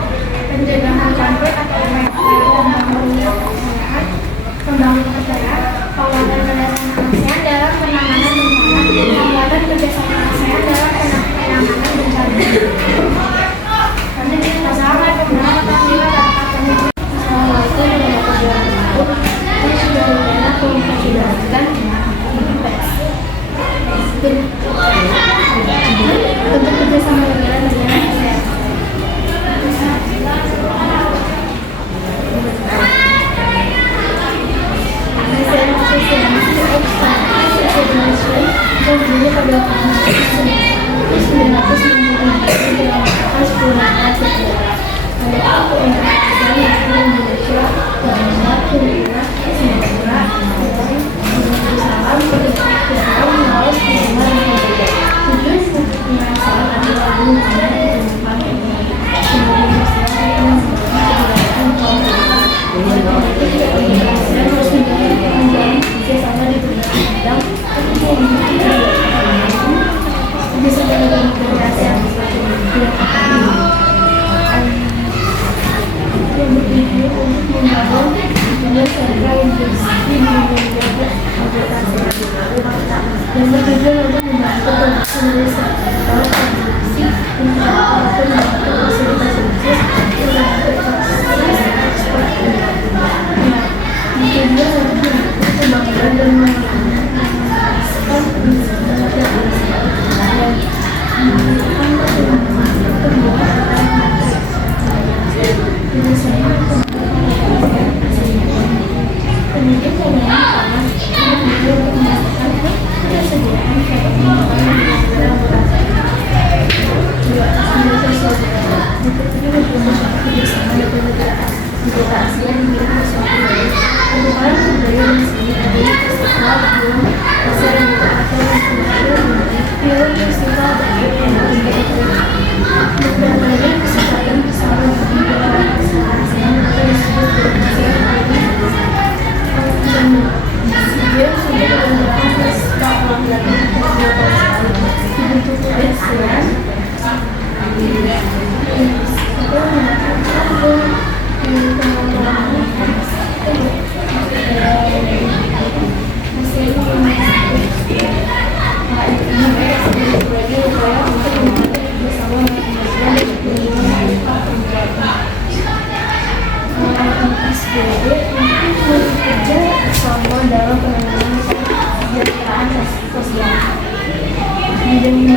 pencegahan konflik atau pembangunan kepercayaan, penguatan kerjasama ASEAN dalam penanganan bencana, penguatan kerjasama ASEAN dalam penanganan bencana. Nanti kita bersama kemudian Assalamualaikum warahmatullahi wabarakatuh. Ini sudah dikenal komunikasi dan untuk kerjasama negara-negara ASEAN. ASEAN Association of Science Administration berdiri pada tahun 1997 dalam atas perubahan sejarah. Ada aku untuk ASEAN yang Indonesia, Malaysia, Filipina, Singapura, Thailand, Darussalam, Vietnam, Laos, Myanmar, dan Kamboja. Tujuan selanjutnya ASEAN adalah mengenai kehidupan ekonomi, kemudian sosial, dan kebudayaan kaum muda. ASEAN harus menjalin kerjasama di berbagai bidang di segala negara ASEAN yang bertujuan untuk membangun dunia sentra industri di negara anggota ASEAN yang bertujuan untuk membantu produksi dari sektor produksi untuk membantu fasilitas bisnis ekspor tujuan untuk pembangunan dan mengembangkan industri yang dalam penanganan kesejahteraan sosial. Bidang ini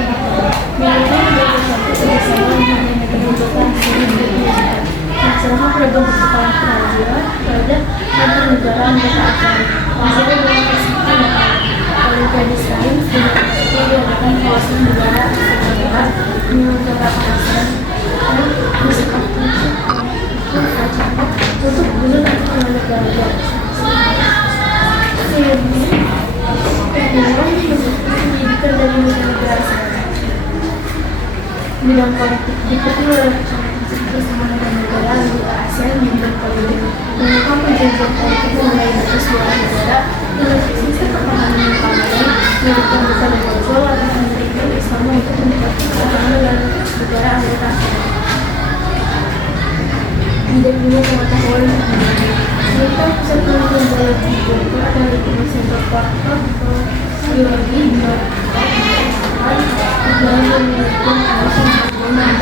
melakukan beberapa kerjasama dengan negara-negara ASEAN, melaksanakan program pertukaran pelajaran terhadap antar negara anggota ASEAN. ASEAN melaksanakan Olimpiade Sains dengan diadakan kawasan negara ASEAN menyelenggarakan ASEAN dan disepakati untuk guna dengan negara-negara pendidikan dari negara bidang politik diikuti oleh bersama negara anggota ASEAN di bidang politik melakukan perjanjian politik mengenai batas dua negara dengan sisi pertahanan yang keamanan melakukan bukan global atas memberikan Islam untuk meningkatkan keamanan dan negara anggota ASEAN. Bidang ilmu pengetahuan serta pusat penelitian biologi Bogor dari Universitas Bogor biologi dalam menelitian kawasan ilmuwan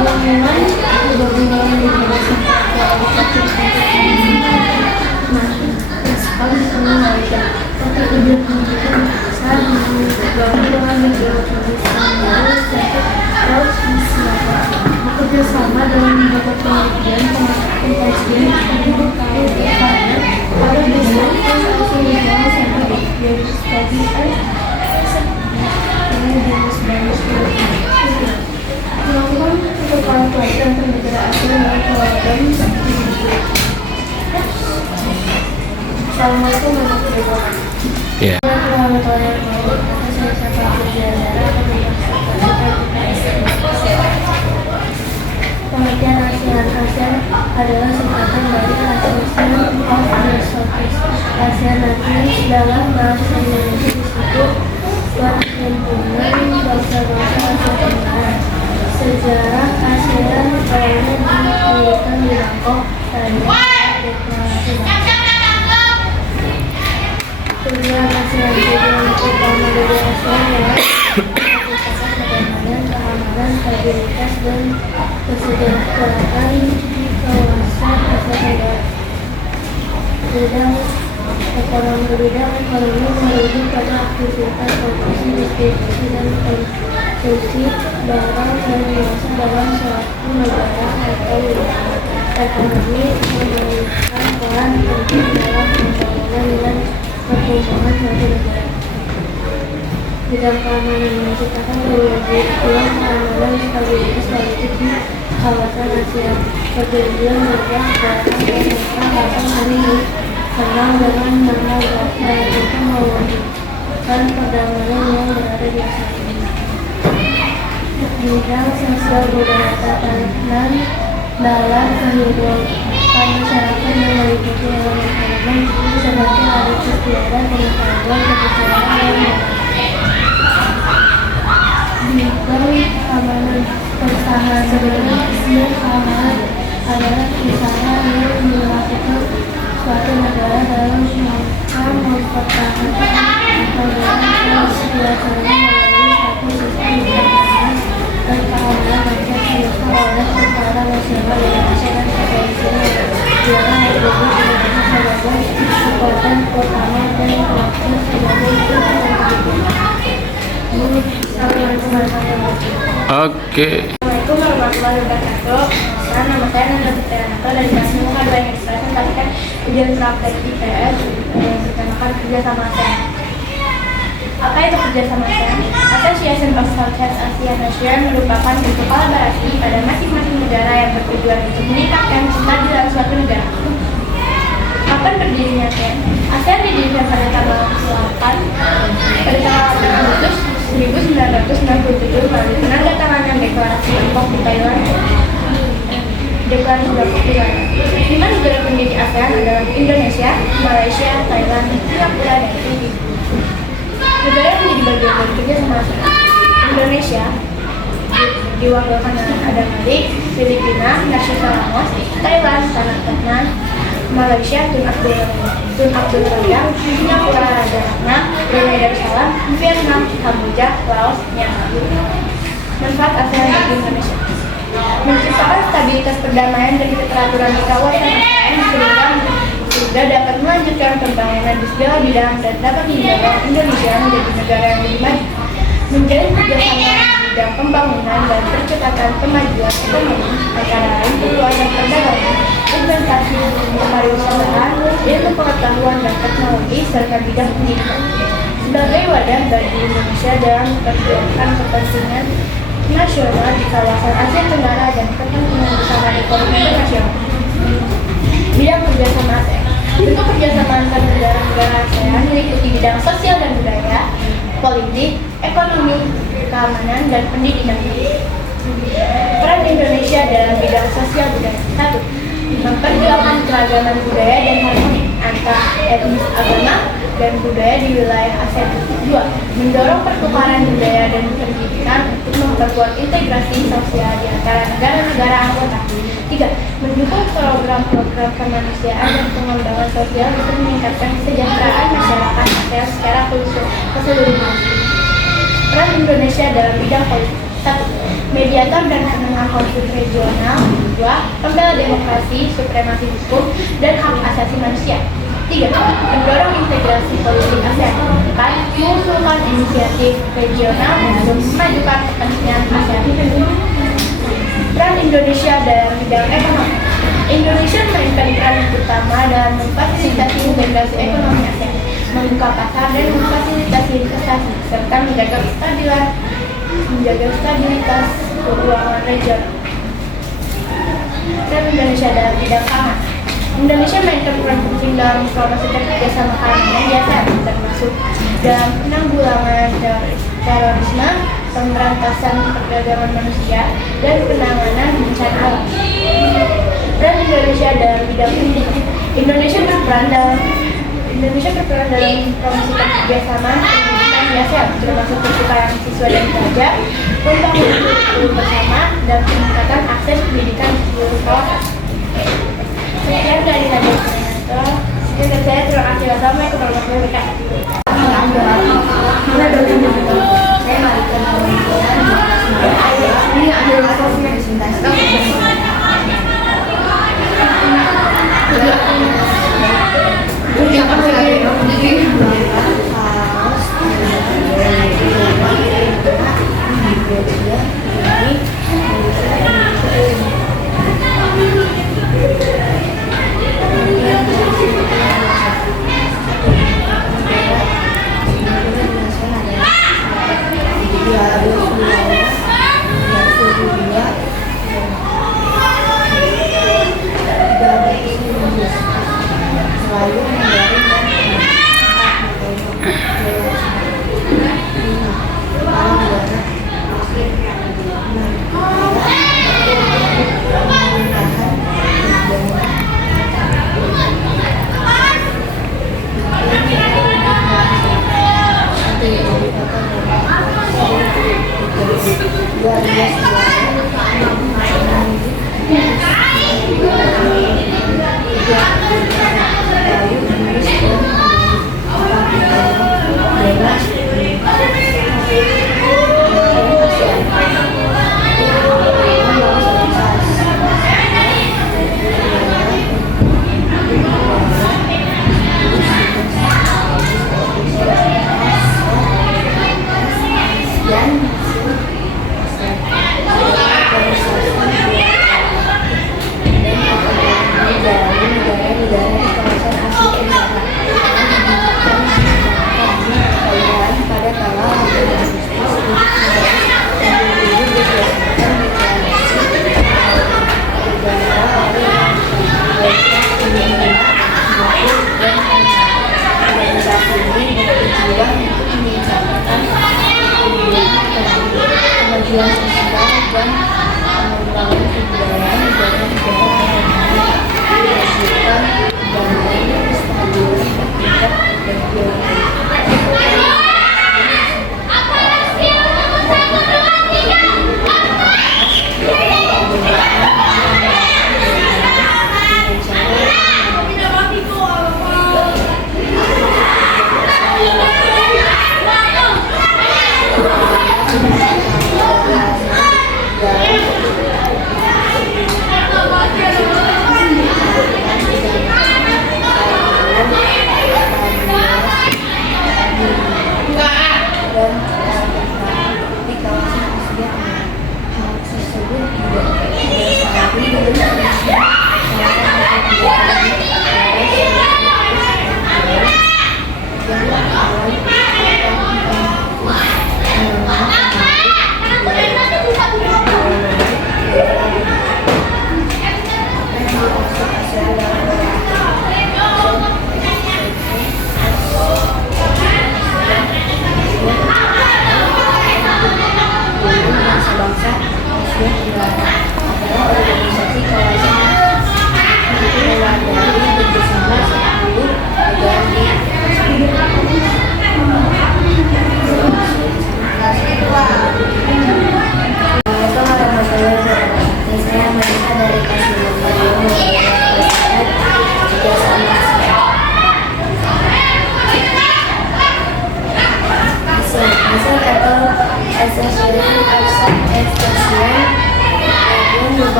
gabungan generasi respon penelitian serta ide pendidikan besar digabung dengan geologi laut bekerja sama dalam membuat penelitian pengkajian pada desain penelitian center study melakukan pertukaran pelajar antar negara ASEAN dalam program seperti ini. Assalamualaikum warahmatullahi wabarakatuh. Pengertian ASEAN adalah singkatan dari Association of the Southeast Asian Nations dalam bahasa Indonesia disebut Perhimpunan Bangsa-Bangsa Asia Tenggara. Sejarah ASEAN dituliskan di Bangkok, deklarasi tujuan ASEAN. Tujuan utama dari ASEAN adalah menciptakan perdamaian, keamanan, stabilitas, dan kesejahteraan di kawasan Asia Tenggara. Bidang ekonomi merujuk pada aktivitas produksi, distribusi, dan konsumsi barang dan jasa dalam suatu negara atau wilayah. Ekonomi memainkan peran penting dalam pembangunan dan pertumbuhan suatu negara. Bidang keamanan menciptakan peluang keamanan, stabilitas politik di kawasan Asia. Perjanjian mudah sekarang dan hari ini senang dengan nama dan itu mewujudkan perdamaian yang berada di Asia. Bidang sosial budaya tatanan dalam kehidupan masyarakat yang meliputi elemen-elemen seperti adat istiadat, pengetahuan, kepercayaan, dan bidang keamanan pertahanan keamanan adalah usaha yang dilakukan suatu negara dalam rangka mempertahankan negara biasanya melalui satu sistem keamanan dan keamanan bangsa serta oleh tentara nasional Indonesia dan kepolisian negara Republik Indonesia sebagai kekuatan utama dan terakhir sebagai Assalamualaikum warahmatullahi wabarakatuh. Nama saya Nanda Fitrianto dari kelas 5 K2 Ekspresi mendapatkan ujian praktek IPS yang bertemakan kerjasama ASEAN. Apa itu kerjasama ASEAN? Association of Southeast Asian Nations merupakan bentuk kolaborasi pada masing-masing negara yang bertujuan untuk meningkatkan kestabilan suatu negara. Kapan berdirinya ASEAN? ASEAN didirikan pada tanggal 8 Agustus 1997 melalui penandatanganan deklarasi Bangkok di Thailand. Deklarasi Bangkok di Thailand. 5 negara pendiri ASEAN adalah Indonesia, Malaysia, Thailand, Singapura, dan Filipina. Negara yang menjadi bagian dari kerjasama ASEAN: Indonesia diwakilkan dengan Adam Malik, Filipina, Narcissus Ramos, Thailand, Tanah Tanah, Malaysia, Tun Abdul Rahman, Singapura, Raja Ratna, Brunei Darussalam, Vietnam, Kamboja, Laos, Myanmar. Manfaat ASEAN bagi Indonesia: menciptakan stabilitas, perdamaian, dan keteraturan di kawasan ASEAN sehingga dapat melanjutkan pembangunan di segala bidang dan dapat mendorong Indonesia menjadi negara yang lebih maju. Menjalin kerjasama di bidang pembangunan dan percepatan kemajuan ekonomi antara lain perluasan perdagangan, investasi, pariwisata, ilmu pengetahuan dan teknologi, serta bidang pendidikan. Sebagai wadah bagi Indonesia dalam memperjuangkan kepentingan nasional di kawasan Asia Tenggara dan kepentingan bersama ekonomi internasional. Bidang kerjasama ASEAN. Bentuk kerjasama antar negara-negara ASEAN meliputi bidang sosial dan budaya, politik, ekonomi, keamanan, dan pendidikan. Peran Indonesia dalam bidang sosial budaya: 1. Memperjuangkan keragaman budaya dan harmoni antar etnis, agama, dan budaya di wilayah ASEAN. 2. Mendorong pertukaran budaya dan pendidikan untuk memperkuat integrasi sosial di antara negara-negara anggota. 3. Mendukung program-program kemanusiaan dan pengembangan sosial untuk meningkatkan kesejahteraan masyarakat ASEAN secara keseluruhan. Peran Indonesia dalam bidang politik: 1. Mediator dan penengah konflik regional. 2. Pembela demokrasi, supremasi hukum, dan hak asasi manusia. 3. Mendorong integrasi politik ASEAN. 4. Mengusulkan inisiatif regional untuk memajukan kepentingan ASEAN. Peran Indonesia dalam bidang ekonomi: Indonesia memainkan peran utama dalam memfasilitasi integrasi ekonomi ASEAN, membuka pasar dan memfasilitasi investasi, serta menjaga stabilitas keuangan regional. Peran Indonesia dalam bidang keamanan: Indonesia memainkan peran penting dalam mempromosikan kerjasama keamanan di ASEAN, termasuk dalam penanggulangan terorisme, pemberantasan perdagangan manusia, dan penanganan bencana alam. Peran Indonesia dalam bidang pendidikan: Indonesia berperan dalam mempromosikan kerjasama pendidikan di ASEAN, termasuk pertukaran siswa dan pelajar, untuk hidup bersama dan peningkatan akses pendidikan di seluruh kawasan. Sekian dari Radio Koordinator. Sekian saya, terima kasih. Wassalamualaikum warahmatullahi wabarakatuh.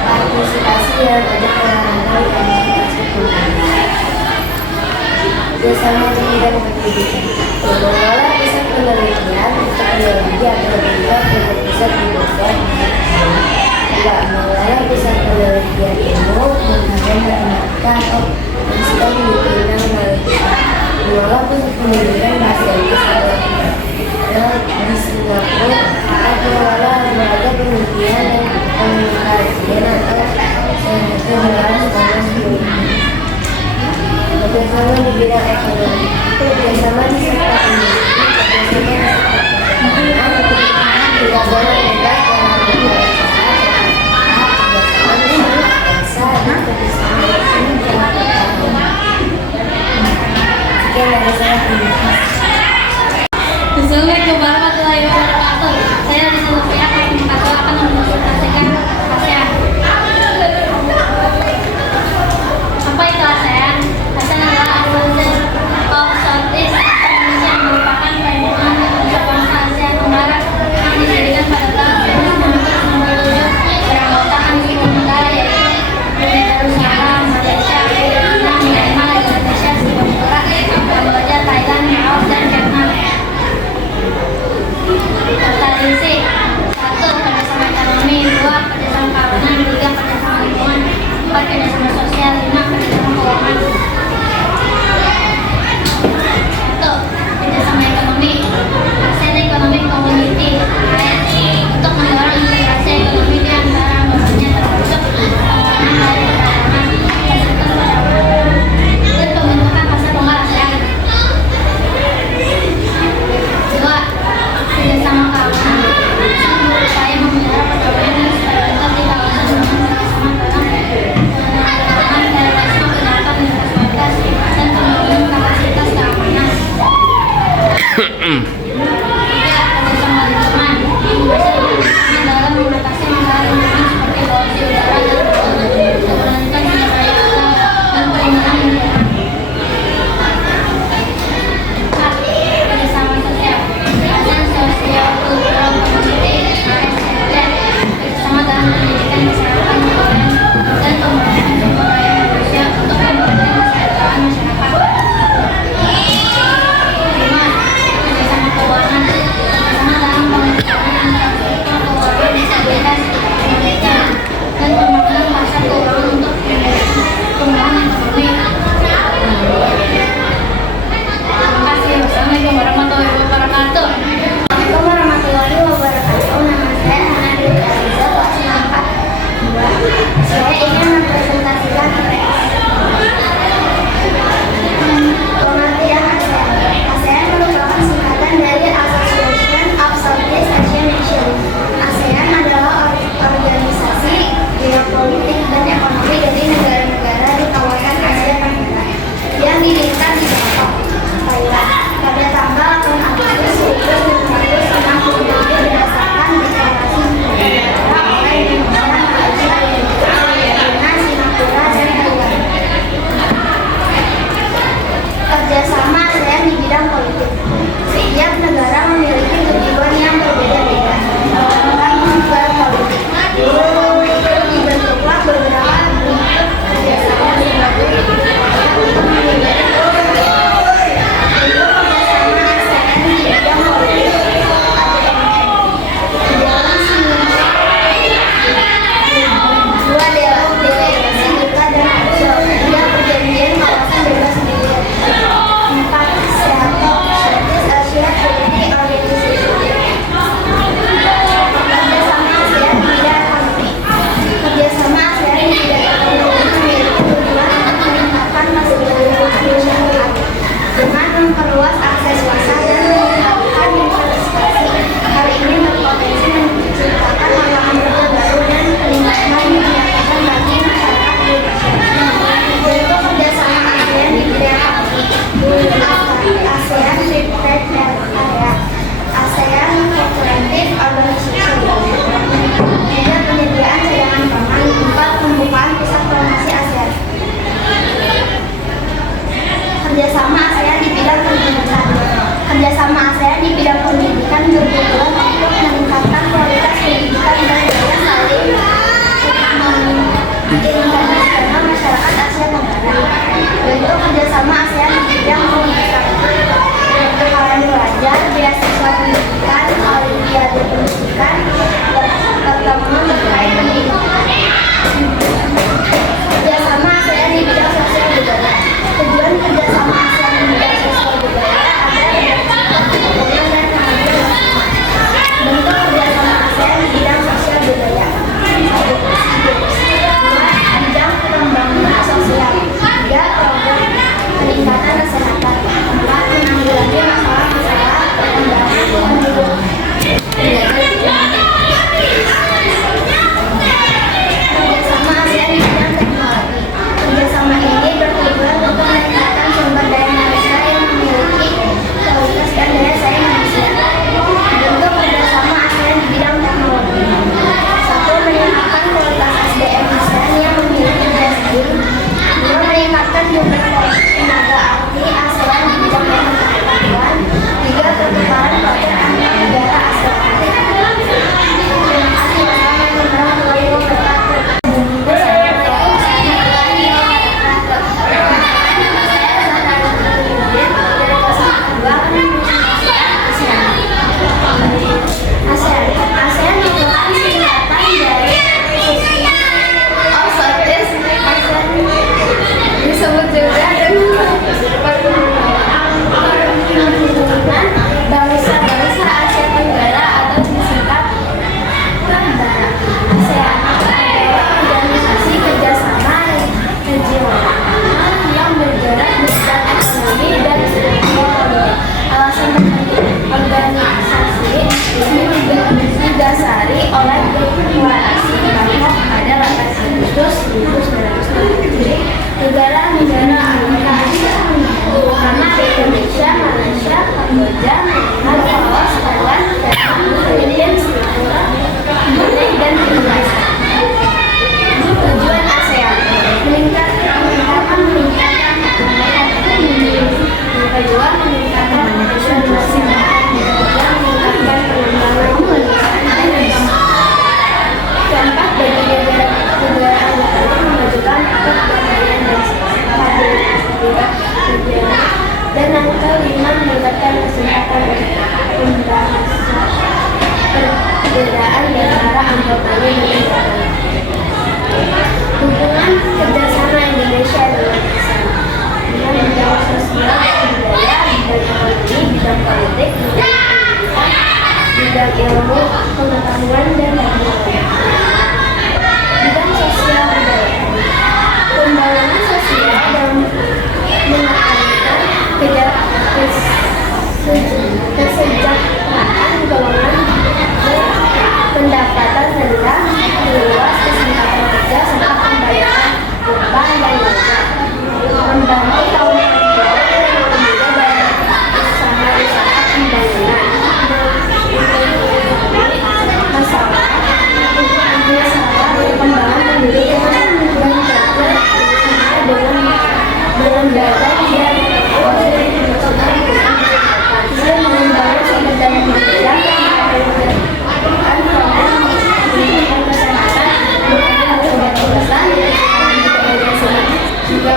Partisipasi dan ajak kerjasama di bidang pendidikan, mengelola pusat penelitian untuk biologi atau juga pusat di bidang tidak mengelola pusat penelitian ilmu menggunakan matematika atau fisika di bidang analitika, mengelola pusat penelitian bahasa Inggris atau di Singapura atau mengelola lembaga penelitian dan pengkajian atau pengolahan dalam biologi. Kerjasama di bidang ekonomi, kerjasama di sektor industri, kerjasama di sektor pertanian, tidak boleh lepas dalam beberapa cara, kerjasama di kerjasama di sekian dari saya. Assalamualaikum warahmatullahi wabarakatuh. Saya di Sulawesi akan mengonsultasikan ASEAN. Apa itu ASEAN? ASEAN adalah Association of Southeast Asian yang merupakan gabungan untuk bangsa Asia Tenggara yang didirikan pada tahun 1997 beranggotakan 10 negara yaitu Brunei Darussalam, Malaysia, Filipina, Myanmar, Indonesia, Singapura, Kamboja, Thailand, Laos, dan Vietnam. Tradisi 1. Kerjasama ekonomi 2. Kerjasama keamanan 3. Kerjasama lingkungan 4. Kerjasama sosial 5. Kerjasama keuangan. 1. Kerjasama ekonomi ASEAN Economic Community untuk mendorong integrasi ekonomi di antara anggotanya termasuk pengembangan dari perdagangan, kesehatan perdagangan, dan pembentukan pasar tunggal ASEAN. 2. Kerjasama keamanan berupaya memelihara perdamaian dan stabilitas di kawasan dengan kerjasama dalam penanggulangan terorisme, kejahatan lintas batas, dan pengembangan kapasitas keamanan. 3. Kerjasama lingkungan berupaya dalam mengatasi masalah lingkungan seperti polusi udara dan keberlanjutan sumber daya alam dan perlindungan lingkungan. 4. Kerjasama sosial ASEAN Social Cultural Community kerjasama dalam pendidikan, kesehatan, kebudayaan, dan pembangunan sumber daya manusia untuk pembangunan kesejahteraan masyarakat. 5. Kerjasama keuangan kerjasama dalam pengembangan infrastruktur keuangan, stabilitas moneter, dan pembangunan pasar keuangan untuk pengembangan ekonomi. Terima kasih. Wassalamualaikum warahmatullahi wabarakatuh. Assalamualaikum warahmatullahi wabarakatuh. Nama saya Hana Dwi Aziza, kelas 4. Saya ingin mempresentasikan pengertian ASEAN. ASEAN merupakan singkatan dari Association of Southeast Asian Nations. ASEAN adalah organisasi geopolitik dan ekonomi dari negara-negara di kawasan Asia Tenggara yang didirikan di Bangkok, Thailand pada tanggal 8 Agustus 1967 berdasarkan deklarasi negara oleh Indonesia, Malaysia, Filipina, Singapura, dan Thailand. Kerjasama ASEAN di bidang politik. Setiap negara memiliki tujuan yang berbeda-beda dalam tujuan politik. Dibentuklah beberapa bentuk kerjasama sebagai memperluas akses pasar dan meningkatkan investasi. Hal ini berpotensi menciptakan lapangan kerja baru dan peningkatan pendapatan bagi masyarakat Indonesia. Bentuk kerjasama ASEAN di bidang ekonomi. ASEAN Free Trade Area, ASEAN Cooperative Organization, juga penyediaan cadangan pangan. 4. Pembukaan pusat promosi ASEAN. Kerjasama ASEAN di bidang pendidikan. Kerjasama ASEAN di bidang pendidikan bertujuan untuk meningkatkan kualitas pendidikan dan daya saing internasional masyarakat Asia Tenggara. Bentuk kerjasama ASEAN di bidang oleh Deklarasi Bangkok pada 8 Agustus 1947. Negara-negara Amerika terutama Indonesia, Malaysia, Kamboja, Myanmar, Laos, Thailand, Vietnam, Filipina, Singapura, Brunei, dan Indonesia. Tujuan ASEAN meningkatkan kedua meningkatkan kemajuan masyarakat, ketiga meningkatkan pengembangan kemanusiaan, keempat bagi negara anggota memajukan perdamaian dan stabilitas negara, dan yang kelima meningkatkan kesempatan perbedaan di antara anggotanya negara. Hubungan kerjasama Indonesia dengan ASEAN dengan bidang sosial, budaya, bidang ekonomi, bidang politik, bidang pendidikan, bidang ilmu, pengetahuan, dan teknologi. Bidang sosial budaya, pembangunan sosial dan menekankan kesejahteraan golongan pendapatan rendah, luas kesempatan kerja, serta pembayaran beban dan wajar. Membantu kaum pekerja dan pemuda dalam usaha-usaha pembangunan masalah perkembangan pendidikan dan kerja dengan badan dan membangun sumber daya manusia pendidikan kesehatan, obat-obatan, juga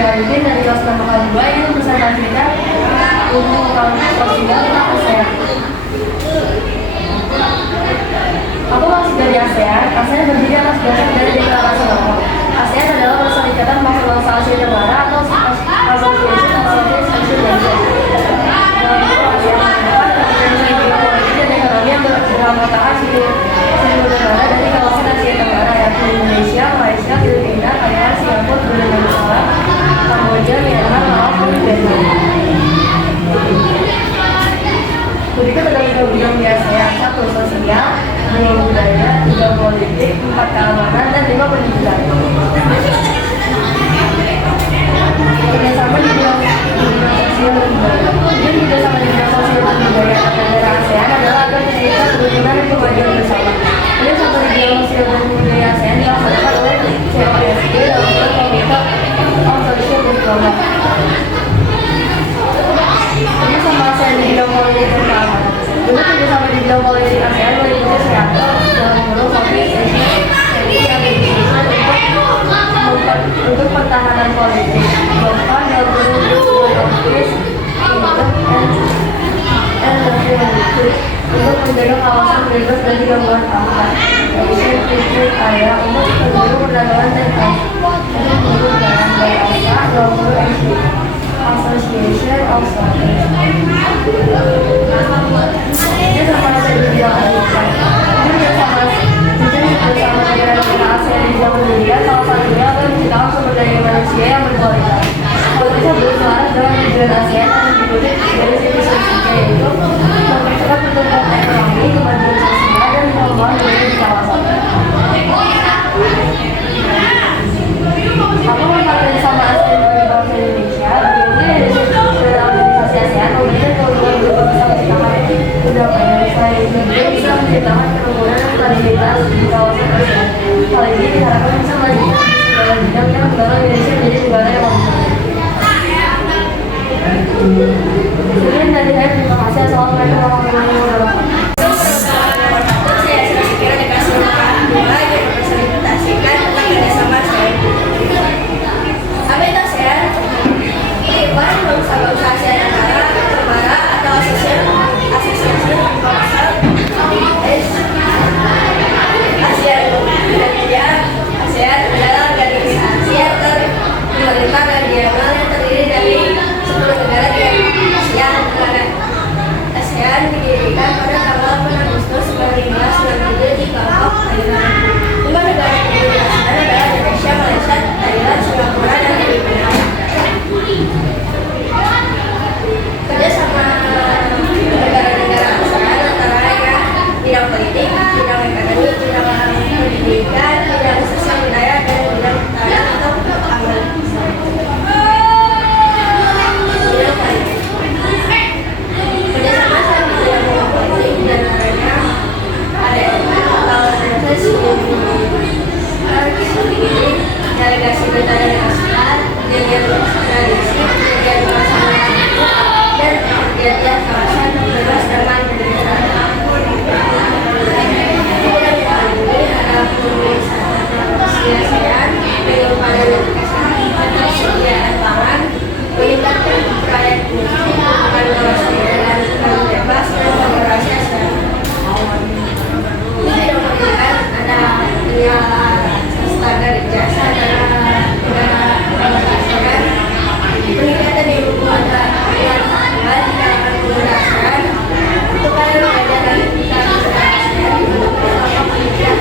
Jaludin dari kelas 6 KK2 yang presentasinya untuk kampus sosial tentang ASEAN. Aku masih dari ASEAN. ASEAN berdiri atas dasar dari deklarasi Bangkok. ASEAN adalah perserikatan bangsa-bangsa Asia Tenggara atau Association of Southeast Asian Nations. Dalam itu ASEAN mendapat kompetensi geopolitik dan ekonomi yang beranggotakan seluruh negara dari kawasan Asia Tenggara, yakni Indonesia, Malaysia, Filipina, Thailand, Singapura, Brunei Darussalam, Kamboja, Myanmar, Laos, dan Vietnam. Berikut adalah 3 bidang di ASEAN: 1. Sosial, 2. Budaya, 3. Politik, 4. Keamanan, dan 5. Pendidikan. Kerjasama di bidang sosial dan budaya. Tujuan kerjasama di bidang sosial dan budaya antar negara ASEAN adalah agar tercipta kerukunan dan kemajuan bersama. Kerjasama di bidang sosial dan budaya ASEAN dilaksanakan oleh COSD dalam Komite of Social Development. Kerjasama ASEAN di bidang politik dan keamanan. Dulu kerjasama di bidang politik ASEAN meliputi Seattle dalam kurung Southeast Asia yang dibutuhkan untuk pertahanan politik, bahkan dalam kurung Southeast untuk menjaga kawasan bebas dari gangguan keamanan, Asian Pacific Area untuk menjaga perdagangan dan untuk dalam bahasa dalam kurung Association of Southeast. Ini sama saya di bidang pendidikan. Ini bersama negara-negara ASEAN di bidang pendidikan, salah satunya akan menciptakan sumber daya manusia yang berkualitas. Kualitasnya belum selaras dalam tujuan ASEAN yang diikuti dari sisi sosial, yaitu mempercepat pertumbuhan ekonomi, kemajuan sosial, dan pengembangan budaya di kawasan. Aku mengatakan sama ASEAN bagi bangsa Indonesia, berikutnya dari organisasi ASEAN memberikan keuntungan berupa bisa menciptakan pendapatan selain itu bisa menciptakan kerukunan dan stabilitas di kawasan ASEAN. Hal ini diharapkan bisa melanjutkan segala bidang yang mendorong Indonesia menjadi negara yang maju. Sekian dari saya, terima kasih. Assalamualaikum warahmatullahi wabarakatuh. Apa itu ASEAN? Perubahan bangsa-bangsa Asia Tenggara atau asosiasi bangsa ASEAN. ASEAN adalah organisasi pemerintah regional yang terdiri dari 10 negara di Asia Tenggara. ASEAN didirikan pada tanggal 8 Agustus 1997 di Bangkok, Thailand. 5 negara pendiri ASEAN adalah Indonesia, Malaysia, Thailand, Singapura, dan Filipina. Kerjasama negara-negara ASEAN antara lain bidang politik, bidang ekonomi, bidang pendidikan, bidang sosial budaya, dan bidang pertahanan atau keamanan. Kerjasama ASEAN di bidang politik dan lainnya ada delegasi budaya ASEAN, jajaran tradisi, jajaran bahasa dan jajaran kawasan bebas dengan pendidikan. ASEAN penyebaran kesejahteraan pangan, meningkatkan proyek industri, kawasan dan bebas dan demokrasi ASEAN. Di bidang pendidikan ada standar jasa negara ASEAN, peningkatan ilmu pengetahuan di kalangan pemuda ASEAN, untuk kalian mengajarkan tentang ASEAN untuk kelompok pendidikan.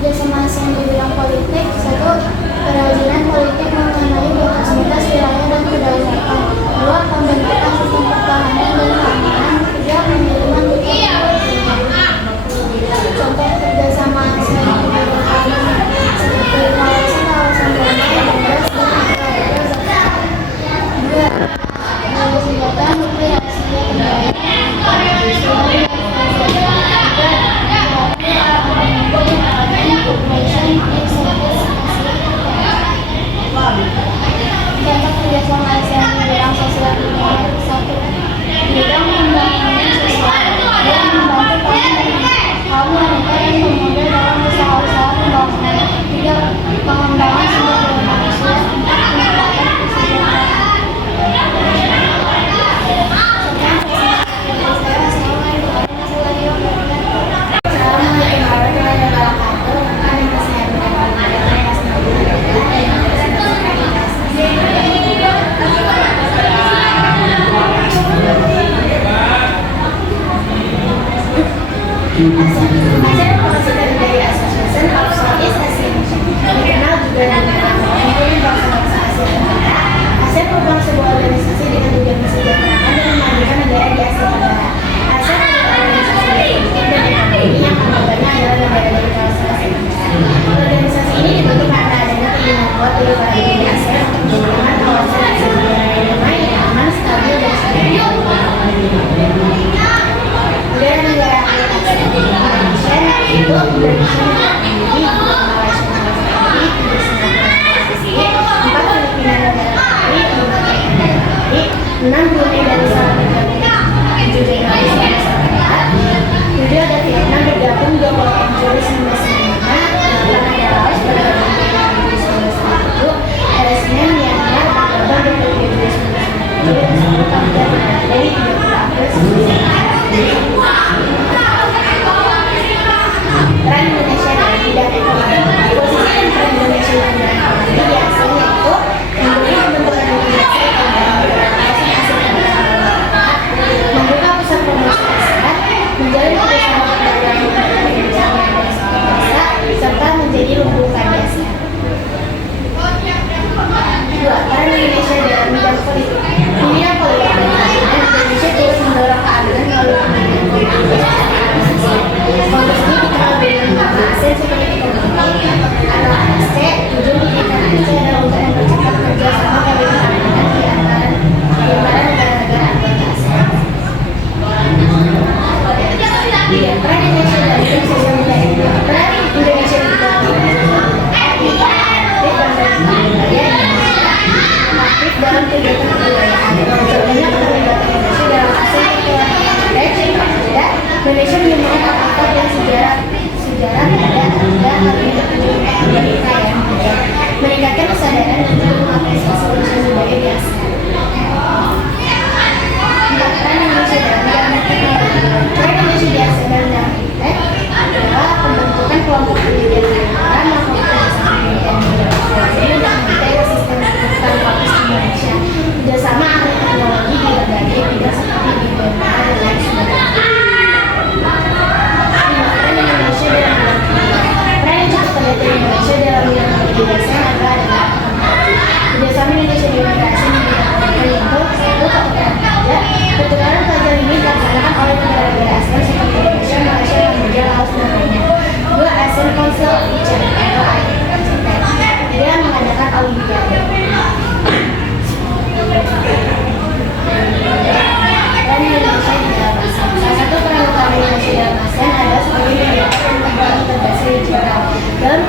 kerjasama ASEAN di bidang politik. Satu, kerajinan politik mengenai batas-batas wilayah dan kedaulatan. Dua, pembentukan sistem pertahanan dan keamanan. Tiga, pengiriman contoh kerjasama ASEAN di bidang keamanan seperti kawasan damai, bebas, dan dua, senjata nuklir Asia Tenggara. Contoh kerjasama ASEAN di bidang sosial budaya. Satu, bidang pembangunan sosial. Dua, membantu kaum wanita dan pemuda dalam usaha-usaha pembangunan. Tiga, pengembangan sumber daya manusia. Empat, peningkatan kesejahteraan. ASEAN merupakan dari Association of Southeast Asian Nations, dikenal juga dengan nama Himpunan Bangsa-Bangsa Asia Tenggara. ASEAN merupakan sebuah organisasi dengan tujuan mensejahterakan dan memajukan negara di Asia Tenggara. ASEAN adalah organisasi politik dan ekonomi yang anggotanya adalah negara dari kawasan Asia Tenggara. Organisasi ini dibentuk karena adanya keinginan kuat dari para pemimpin ASEAN untuk menciptakan kawasan Asia Tenggara yang damai, aman, stabil, dan stabil. Negara-negara anggota ASEAN itu Indonesia, Malaysia, empat Filipina enam Brunei Darussalam tujuh Indonesia tujuh ada Vietnam bergabung 20 Juli 1995, delapan ada Laos bergabung 1997, ada Semen Myanmar bergabung 27 Juli 1997, dan dari 30 April 1999. Peran Indonesia dalam bidang ekonomi. Posisi dan peran Indonesia dalam bidang ekonomi di ASEAN yaitu mendukung pembentukan organisasi ekonomi Asia Tenggara, membuka pusat promosi ASEAN, menjalin kerjasama perdagangan dan kebijakan yang berskala serta menjadi rumbukan di ASEAN. Dua, peran Indonesia dalam bidang politik. Di bidang politik dan keamanan, Indonesia terus mendorong keadilan melalui pemilihan politik. Konteks ini dikenal dengan nama ASEAN Security Committee atau ASC. Tujuan didirikan ASC adalah untuk mempercepat kerjasama politik keamanan di antara negara-negara anggota ASEAN. Tiga, peran Indonesia dalam bidang sosial budaya. Peran Indonesia di bidang aktif dalam kegiatan kebudayaan. Contohnya keterlibatan Indonesia dalam ASEAN dan Indonesia menyumbangkan aktor dan sejarah ada meningkatkan kesadaran dan juga mengapresiasi unsur budaya di ASEAN. Empat, peran Indonesia dalam bidang teknologi. Peran Indonesia di ASEAN dalam bidang fintech adalah pembentukan kelompok penelitian negara melakukan kerjasama penelitian dan mengintegrasi sistem teknologi Indonesia, kerjasama ahli teknologi di berbagai bidang seperti di BMA dan lain sebagainya. Peran Indonesia dalam bidang pendidikan. Peran yang cukup terlihat dari Indonesia dalam bidang pendidikan adalah kerjasama Indonesia di ASEAN di bidang pendidikan yaitu satu, pertukaran pelajar. Pertukaran pelajar ini dilaksanakan oleh negara-negara ASEAN seperti Indonesia, Malaysia, Kamboja, Laos, dan lainnya. Dua, ASEAN Council of Teachers atau ACT. Dia mengadakan Olimpiade. Dan Indonesia di dalam ASEAN. Salah satu peran utama Indonesia dalam ASEAN adalah sebagai pendidikan integrasi regional. Dalam